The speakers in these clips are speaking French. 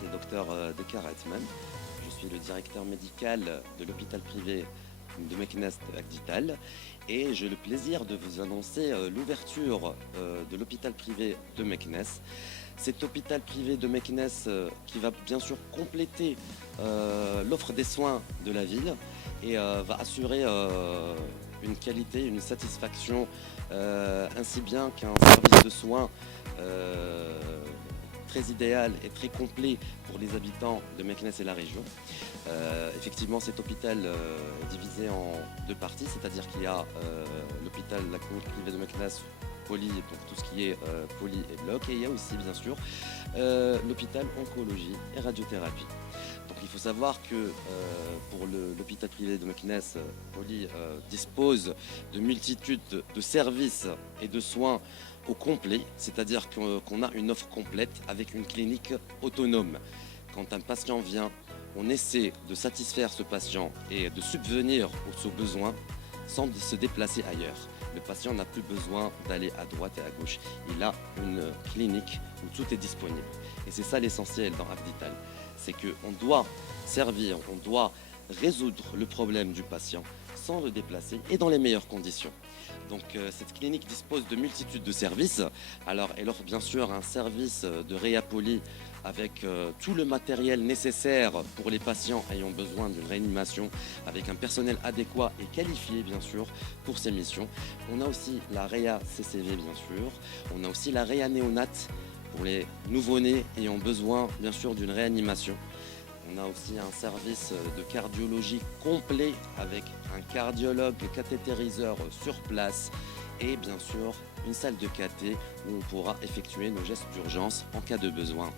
c'est Dr Dekar Hetman. Je suis le directeur médical de l'hôpital privé de Meknes Agdital et j'ai le plaisir de vous annoncer l'ouverture de l'hôpital privé de Meknes. Cet hôpital privé de Meknes qui va bien sûr compléter l'offre des soins de la ville et va assurer une qualité, une satisfaction ainsi bien qu'un service de soins très idéal et très complet pour les habitants de Meknes et la région. Effectivement, cet hôpital est divisé en deux parties, c'est-à-dire qu'il y a l'hôpital, la clinique privée de Meknes, poly, donc tout ce qui est poly et bloc, et il y a aussi bien sûr l'hôpital oncologie et radiothérapie. Donc il faut savoir que pour l'hôpital privé de Meknes, Poly dispose de multitudes de services et de soins au complet, c'est-à-dire qu'on a une offre complète avec une clinique autonome. Quand un patient vient, on essaie de satisfaire ce patient et de subvenir aux besoins sans se déplacer ailleurs. Le patient n'a plus besoin d'aller à droite et à gauche. Il a une clinique où tout est disponible. Et c'est ça l'essentiel dans Agdital. C'est qu'on doit servir, on doit résoudre le problème du patient sans le déplacer et dans les meilleures conditions. Donc cette clinique dispose de multitudes de services. Alors elle offre bien sûr un service de réapolie avec tout le matériel nécessaire pour les patients ayant besoin d'une réanimation, avec un personnel adéquat et qualifié bien sûr pour ces missions. On a aussi la réa CCV bien sûr, on a aussi la réa néonate pour les nouveau-nés ayant besoin bien sûr d'une réanimation. On a aussi un service de cardiologie complet avec un cardiologue cathétériseur sur place et bien sûr une salle de cathé où on pourra effectuer nos gestes d'urgence en cas de besoin.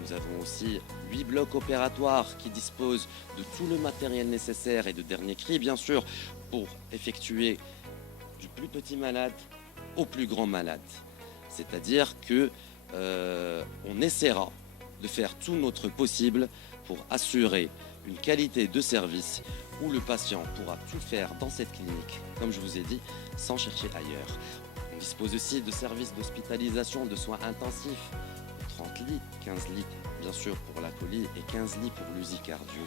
Nous avons aussi 8 blocs opératoires qui disposent de tout le matériel nécessaire et de dernier cri bien sûr pour effectuer du plus petit malade au plus grand malade. C'est-à-dire que on essaiera de faire tout notre possible pour assurer une qualité de service où le patient pourra tout faire dans cette clinique, comme je vous ai dit, sans chercher ailleurs. On dispose aussi de services d'hospitalisation, de soins intensifs, 30 lits, 15 lits bien sûr pour la colie et 15 lits pour l'USI cardio.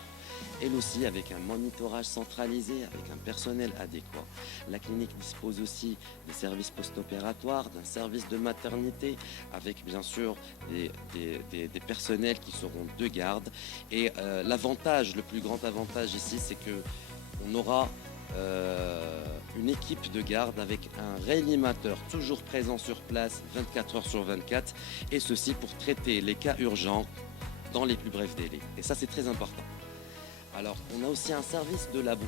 Elle aussi avec un monitorage centralisé, avec un personnel adéquat. La clinique dispose aussi des services post-opératoires, d'un service de maternité, avec bien sûr des personnels qui seront de garde. Et l'avantage, le plus grand avantage ici, c'est qu'on aura une équipe de garde avec un réanimateur toujours présent sur place 24 heures sur 24, et ceci pour traiter les cas urgents dans les plus brefs délais. Et ça, c'est très important. Alors, on a aussi un service de labo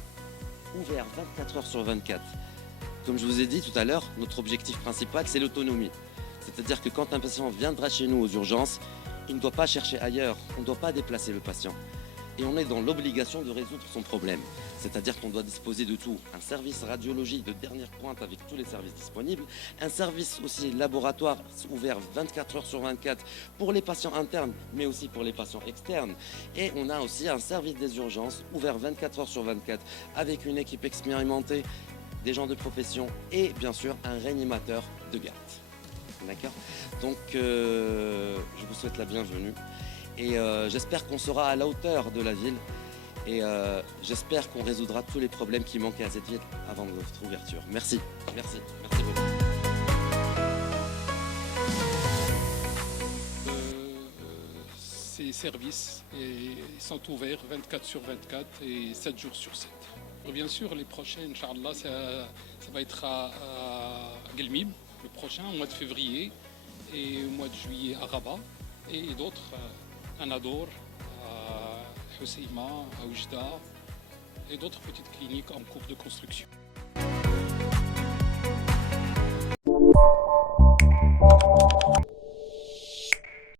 ouvert 24 heures sur 24. Comme je vous ai dit tout à l'heure, notre objectif principal, c'est l'autonomie. C'est-à-dire que quand un patient viendra chez nous aux urgences, il ne doit pas chercher ailleurs, on ne doit pas déplacer le patient. Et on est dans l'obligation de résoudre son problème. C'est-à-dire qu'on doit disposer de tout. Un service radiologie de dernière pointe avec tous les services disponibles. Un service aussi laboratoire ouvert 24 heures sur 24 pour les patients internes, mais aussi pour les patients externes. Et on a aussi un service des urgences ouvert 24 heures sur 24 avec une équipe expérimentée, des gens de profession et bien sûr un réanimateur de garde. D'accord ? Donc je vous souhaite la bienvenue. Et j'espère qu'on sera à la hauteur de la ville et j'espère qu'on résoudra tous les problèmes qui manquaient à cette ville avant notre ouverture. Merci, merci, merci beaucoup. Ces services sont ouverts 24 sur 24 et 7 jours sur 7. Et bien sûr, les prochains, Inch'Allah, ça va être à Guelmim, le prochain, au mois de février, et au mois de juillet à Rabat, et d'autres à Nador, à Hoceima, à Oujda et d'autres petites cliniques en cours de construction.